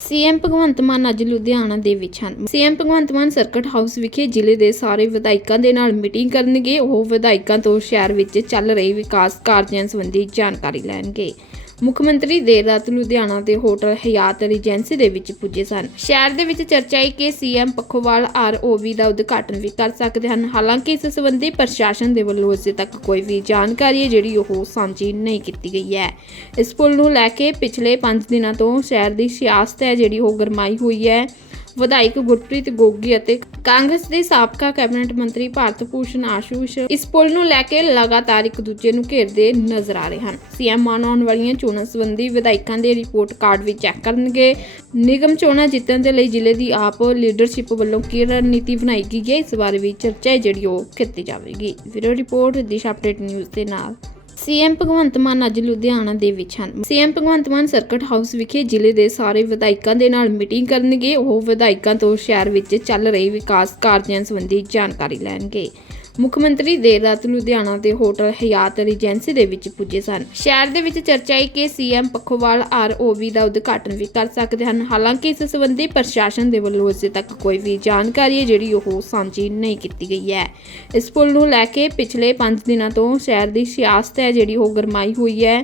CM Bhagwant ਮਾਨ ਅੱਜ ਲੁਧਿਆਣਾ ਦੇ ਵਿੱਚ ਹਨ। CM Bhagwant Mann circuit house ਵਿਖੇ ਜ਼ਿਲ੍ਹੇ ਦੇ ਸਾਰੇ ਵਿਧਾਇਕਾਂ ਦੇ ਨਾਲ ਮੀਟਿੰਗ ਕਰਨਗੇ। ਉਹ ਵਿਧਾਇਕਾਂ ਤੋਂ ਸ਼ਹਿਰ ਵਿੱਚ ਚੱਲ ਰਹੇ ਵਿਕਾਸ ਕਾਰਜਾਂ ਸੰਬੰਧੀ ਜਾਣਕਾਰੀ ਲੈਣਗੇ। ਮੁੱਖ ਮੰਤਰੀ ਦੇਰ ਰਾਤ ਲੁਧਿਆਣਾ ਦੇ ਹੋਟਲ ਹਯਾਤ ਰੀਜੈਂਸੀ ਦੇ ਵਿੱਚ ਪੁੱਜੇ ਸਨ। ਸ਼ਹਿਰ ਦੇ ਵਿੱਚ ਚਰਚਾ ਹੈ ਕਿ ਸੀਐਮ ਪੱਖੋਵਾਲ ਆਰਓਬੀ ਦਾ ਉਦਘਾਟਨ ਵੀ ਕਰ ਸਕਦੇ ਹਨ। ਹਾਲਾਂਕਿ ਇਸ ਸੰਬੰਧੀ ਪ੍ਰਸ਼ਾਸਨ ਦੇ ਵੱਲੋਂ ਅਜੇ ਤੱਕ ਕੋਈ ਵੀ ਜਾਣਕਾਰੀ ਹੈ ਜਿਹੜੀ ਉਹ ਸਾਂਝੀ ਨਹੀਂ ਕੀਤੀ ਗਈ ਹੈ। ਇਸ ਪੁਲ ਨੂੰ ਲੈ ਕੇ ਪਿਛਲੇ 5 ਦਿਨਾਂ ਤੋਂ ਸ਼ਹਿਰ ਦੀ ਸਿਆਸਤ ਹੈ ਜਿਹੜੀ ਉਹ ਗਰਮਾਈ ਹੋਈ ਹੈ। ਵਿਧਾਇਕ ਗੁਰਪ੍ਰੀਤ ਗੋਗੀ ਅਤੇ ਕਾਂਗਰਸ ਦੇ ਸਾਬਕਾ ਕੈਬਨਿਟ ਮੰਤਰੀ ਭਾਰਤ ਭੂਸ਼ਣ ਆਸ਼ੂਸ਼ ਇਸ ਪੁਲ ਨੂੰ ਲੈ ਕੇ ਲਗਾਤਾਰ ਇੱਕ ਦੂਜੇ ਨੂੰ ਘੇਰਦੇ ਨਜ਼ਰ ਆ ਰਹੇ ਹਨ। ਸੀਐਮ ਮਾਨ ਆਉਣ ਵਾਲੀਆਂ ਚੋਣਾਂ ਸੰਬੰਧੀ ਵਿਧਾਇਕਾਂ ਦੇ ਰਿਪੋਰਟ ਕਾਰਡ ਵੀ ਚੈੱਕ ਕਰਨਗੇ। ਨਿਗਮ ਚੋਣਾਂ ਜਿੱਤਣ ਦੇ ਲਈ ਜ਼ਿਲ੍ਹੇ ਦੀ ਆਪ ਲੀਡਰਸ਼ਿਪ ਵੱਲੋਂ ਕੀ ਰਣਨੀਤੀ ਬਣਾਈ ਗਈ ਹੈ? ਇਸ ਬਾਰੇ ਵੀ ਚਰਚਾ ਜਿਹੜੀ ਉਹ ਕੀਤੀ ਜਾਵੇਗੀ। Video report, Disha update news ਦੇ ਨਾਲ। ਸੀਐਮ ਭਗਵੰਤ ਮਾਨ ਅੱਜ ਲੁਧਿਆਣਾ ਦੇ ਵਿੱਚ ਹਨ। CM Bhagwant Mann circuit house ਵਿਖੇ ਜ਼ਿਲ੍ਹੇ ਦੇ ਸਾਰੇ ਵਿਧਾਇਕਾਂ ਦੇ ਨਾਲ ਮੀਟਿੰਗ ਕਰਨਗੇ। ਉਹ ਵਿਧਾਇਕਾਂ ਤੋਂ ਸ਼ਹਿਰ ਵਿੱਚ ਚੱਲ ਰਹੇ ਵਿਕਾਸ ਕਾਰਜਾਂ ਸੰਬੰਧੀ ਜਾਣਕਾਰੀ ਲੈਣਗੇ। ਮੁੱਖ ਮੰਤਰੀ ਦੇਰ ਰਾਤ ਲੁਧਿਆਣਾ ਦੇ ਹੋਟਲ ਹਯਾਤ ਰੀਜੈਂਸੀ ਦੇ ਵਿੱਚ ਪੁੱਜੇ ਸਨ। ਸ਼ਹਿਰ ਦੇ ਵਿੱਚ ਚਰਚਾ ਹੈ ਕਿ ਸੀਐਮ ਪੱਖੋਵਾਲ ਆਰਓਬੀ ਦਾ ਉਦਘਾਟਨ ਵੀ ਕਰ ਸਕਦੇ ਹਨ। ਹਾਲਾਂਕਿ ਇਸ ਸੰਬੰਧੀ ਪ੍ਰਸ਼ਾਸਨ ਦੇ ਵੱਲੋਂ ਅਜੇ ਤੱਕ ਕੋਈ ਵੀ ਜਾਣਕਾਰੀ ਹੈ ਜਿਹੜੀ ਉਹ ਸਾਂਝੀ ਨਹੀਂ ਕੀਤੀ ਗਈ ਹੈ। ਇਸ ਪੁਲ ਨੂੰ ਲੈ ਕੇ ਪਿਛਲੇ 5 ਦਿਨਾਂ ਤੋਂ ਸ਼ਹਿਰ ਦੀ ਸਿਆਸਤ ਹੈ ਜਿਹੜੀ ਉਹ ਗਰਮਾਈ ਹੋਈ ਹੈ।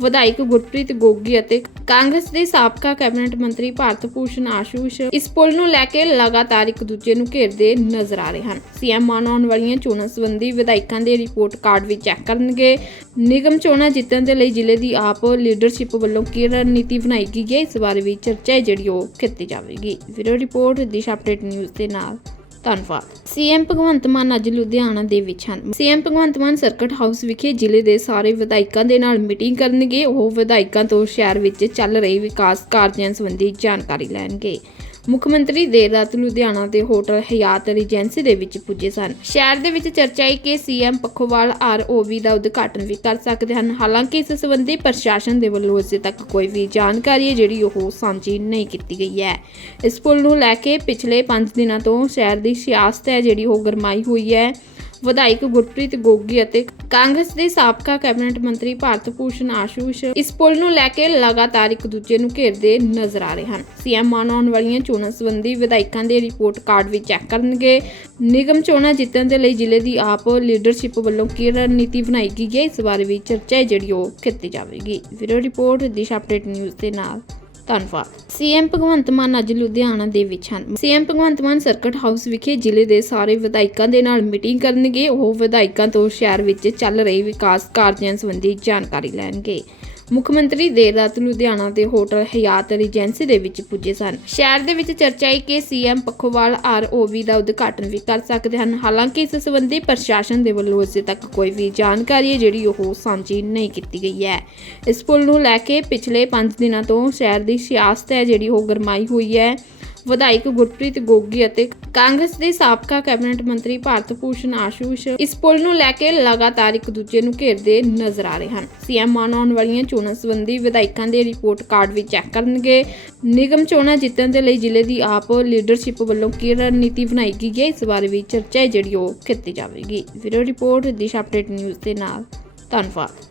ਵਿਧਾਇਕ ਗੁਰਪ੍ਰੀਤ ਗੋਗੀ ਅਤੇ ਕਾਂਗਰਸ ਦੇ ਸਾਬਕਾ ਕੈਬਨਿਟ ਮੰਤਰੀ ਭਾਰਤ ਭੂਸ਼ਣ ਆਸ਼ੂਸ਼ ਇਸ ਪੁਲ ਨੂੰ ਲੈ ਕੇ ਲਗਾਤਾਰ ਇੱਕ ਦੂਜੇ ਨੂੰ ਘੇਰਦੇ ਨਜ਼ਰ ਆ ਰਹੇ ਹਨ। ਸੀਐਮ ਮਾਨ ਆਉਣ ਵਾਲੀਆਂ ਚੋਣਾਂ ਸੰਬੰਧੀ ਵਿਧਾਇਕਾਂ ਦੇ ਰਿਪੋਰਟ ਕਾਰਡ ਵੀ ਚੈੱਕ ਕਰਨਗੇ। ਨਿਗਮ ਚੋਣਾਂ ਜਿੱਤਣ ਦੇ ਲਈ ਜ਼ਿਲ੍ਹੇ ਦੀ ਆਪ ਲੀਡਰਸ਼ਿਪ ਵੱਲੋਂ ਕੀ ਰਣਨੀਤੀ ਬਣਾਈ ਗਈ ਹੈ? ਇਸ ਬਾਰੇ ਵੀ ਚਰਚਾ ਜਿਹੜੀ ਉਹ ਕੀਤੀ ਜਾਵੇਗੀ। Video report, Disha update news ਦੇ ਨਾਲ। ਧੰਨਵਾਦ। ਸੀਐਮ ਭਗਵੰਤ ਮਾਨ ਅੱਜ ਲੁਧਿਆਣਾ ਦੇ ਵਿੱਚ ਹਨ। CM Bhagwant Mann circuit house ਵਿਖੇ ਜ਼ਿਲ੍ਹੇ ਦੇ ਸਾਰੇ ਵਿਧਾਇਕਾਂ ਦੇ ਨਾਲ ਮੀਟਿੰਗ ਕਰਨਗੇ। ਉਹ ਵਿਧਾਇਕਾਂ ਤੋਂ ਸ਼ਹਿਰ ਵਿੱਚ ਚੱਲ ਰਹੇ ਵਿਕਾਸ ਕਾਰਜਾਂ ਸੰਬੰਧੀ ਜਾਣਕਾਰੀ ਲੈਣਗੇ। ਮੁੱਖ ਮੰਤਰੀ ਦੇਰ ਰਾਤ ਲੁਧਿਆਣਾ ਦੇ ਹੋਟਲ ਹਯਾਤ ਰੀਜੈਂਸੀ ਦੇ ਵਿੱਚ ਪੁੱਜੇ ਸਨ। ਸ਼ਹਿਰ ਦੇ ਵਿੱਚ ਚਰਚਾ ਹੈ ਕਿ ਸੀਐਮ ਪੱਖੋਵਾਲ ਆਰਓਬੀ ਦਾ ਉਦਘਾਟਨ ਵੀ ਕਰ ਸਕਦੇ ਹਨ। ਹਾਲਾਂਕਿ ਇਸ ਸੰਬੰਧੀ ਪ੍ਰਸ਼ਾਸਨ ਦੇ ਵੱਲੋਂ ਅਜੇ ਤੱਕ ਕੋਈ ਵੀ ਜਾਣਕਾਰੀ ਹੈ ਜਿਹੜੀ ਉਹ ਸਾਂਝੀ ਨਹੀਂ ਕੀਤੀ ਗਈ ਹੈ। ਇਸ ਪੁਲ ਨੂੰ ਲੈ ਕੇ ਪਿਛਲੇ 5 ਦਿਨਾਂ ਤੋਂ ਸ਼ਹਿਰ ਦੀ ਸਿਆਸਤ ਹੈ ਜਿਹੜੀ ਉਹ ਗਰਮਾਈ ਹੋਈ ਹੈ। ਵਿਧਾਇਕ ਗੁਰਪ੍ਰੀਤ ਗੋਗੀ ਅਤੇ ਕਾਂਗਰਸ ਦੇ ਸਾਬਕਾ ਕੈਬਨਿਟ ਮੰਤਰੀ ਭਾਰਤ ਭੂਸ਼ਣ ਆਸ਼ੂਸ਼ ਇਸ ਪੁਲ ਨੂੰ ਲੈ ਕੇ ਲਗਾਤਾਰ ਇੱਕ ਦੂਜੇ ਨੂੰ ਘੇਰਦੇ ਨਜ਼ਰ ਆ ਰਹੇ ਹਨ। ਸੀਐਮ ਮਾਨ ਆਉਣ ਵਾਲੀਆਂ ਚੋਣਾਂ ਸੰਬੰਧੀ ਵਿਧਾਇਕਾਂ ਦੇ ਰਿਪੋਰਟ ਕਾਰਡ ਵੀ ਚੈੱਕ ਕਰਨਗੇ। ਨਿਗਮ ਚੋਣਾਂ ਜਿੱਤਣ ਦੇ ਲਈ ਜ਼ਿਲ੍ਹੇ ਦੀ ਆਪ ਲੀਡਰਸ਼ਿਪ ਵੱਲੋਂ ਕੀ ਰਣਨੀਤੀ ਬਣਾਈ ਗਈ ਹੈ? ਇਸ ਬਾਰੇ ਵੀ ਚਰਚਾ ਜਿਹੜੀ ਉਹ ਕੀਤੀ ਜਾਵੇਗੀ। Video report, Disha update news ਦੇ ਨਾਲ। ਧੰਨਵਾਦ। ਸੀਐਮ ਭਗਵੰਤ ਮਾਨ ਅੱਜ ਲੁਧਿਆਣਾ ਦੇ ਵਿੱਚ ਹਨ। CM Bhagwant Mann circuit house ਵਿਖੇ ਜ਼ਿਲ੍ਹੇ ਦੇ ਸਾਰੇ ਵਿਧਾਇਕਾਂ ਦੇ ਨਾਲ ਮੀਟਿੰਗ ਕਰਨਗੇ। ਉਹ ਵਿਧਾਇਕਾਂ ਤੋਂ ਸ਼ਹਿਰ ਵਿੱਚ ਚੱਲ ਰਹੇ ਵਿਕਾਸ ਕਾਰਜਾਂ ਸੰਬੰਧੀ ਜਾਣਕਾਰੀ ਲੈਣਗੇ। ਮੁੱਖ ਮੰਤਰੀ ਦੇਰ ਰਾਤ ਲੁਧਿਆਣਾ ਦੇ ਹੋਟਲ ਹਯਾਤ ਰੀਜੈਂਸੀ ਦੇ ਵਿੱਚ ਪੁੱਜੇ ਸਨ। ਸ਼ਹਿਰ ਦੇ ਵਿੱਚ ਚਰਚਾ ਹੈ ਕਿ ਸੀਐਮ ਪੱਖੋਵਾਲ ਆਰਓਬੀ ਦਾ ਉਦਘਾਟਨ ਵੀ ਕਰ ਸਕਦੇ ਹਨ। ਹਾਲਾਂਕਿ ਇਸ ਸੰਬੰਧੀ ਪ੍ਰਸ਼ਾਸਨ ਦੇ ਵੱਲੋਂ ਅਜੇ ਤੱਕ ਕੋਈ ਵੀ ਜਾਣਕਾਰੀ ਹੈ ਜਿਹੜੀ ਉਹ ਸਾਂਝੀ ਨਹੀਂ ਕੀਤੀ ਗਈ ਹੈ। ਇਸ ਪੁਲ ਨੂੰ ਲੈ ਕੇ ਪਿਛਲੇ 5 ਦਿਨਾਂ ਤੋਂ ਸ਼ਹਿਰ ਦੀ ਸਿਆਸਤ ਹੈ ਜਿਹੜੀ ਉਹ ਗਰਮਾਈ ਹੋਈ ਹੈ। ਵਿਧਾਇਕ ਗੁਰਪ੍ਰੀਤ ਗੋਗੀ ਅਤੇ ਕਾਂਗਰਸ ਦੇ ਸਾਬਕਾ ਕੈਬਨਿਟ ਮੰਤਰੀ ਭਾਰਤ ਭੂਸ਼ਣ ਆਸ਼ੂਸ਼ ਇਸ ਪੁਲ ਨੂੰ ਲੈ ਕੇ ਲਗਾਤਾਰ ਇੱਕ ਦੂਜੇ ਨੂੰ ਘੇਰਦੇ ਨਜ਼ਰ ਆ ਰਹੇ ਹਨ। ਸੀਐਮ ਮਾਨ ਆਉਣ ਵਾਲੀਆਂ ਚੋਣਾਂ ਸੰਬੰਧੀ ਵਿਧਾਇਕਾਂ ਦੇ ਰਿਪੋਰਟ ਕਾਰਡ ਵੀ ਚੈੱਕ ਕਰਨਗੇ। ਨਿਗਮ ਚੋਣਾਂ ਜਿੱਤਣ ਦੇ ਲਈ ਜ਼ਿਲ੍ਹੇ ਦੀ ਆਪ ਲੀਡਰਸ਼ਿਪ ਵੱਲੋਂ ਕੀ ਰਣਨੀਤੀ ਬਣਾਈ ਗਈ ਹੈ, ਇਸ ਬਾਰੇ ਵੀ ਚਰਚਾ ਹੈ, ਜਿਹੜੀ ਉਹ ਕੀਤੀ ਜਾਵੇਗੀ। Video report, Disha update news ਦੇ ਨਾਲ। ਧੰਨਵਾਦ।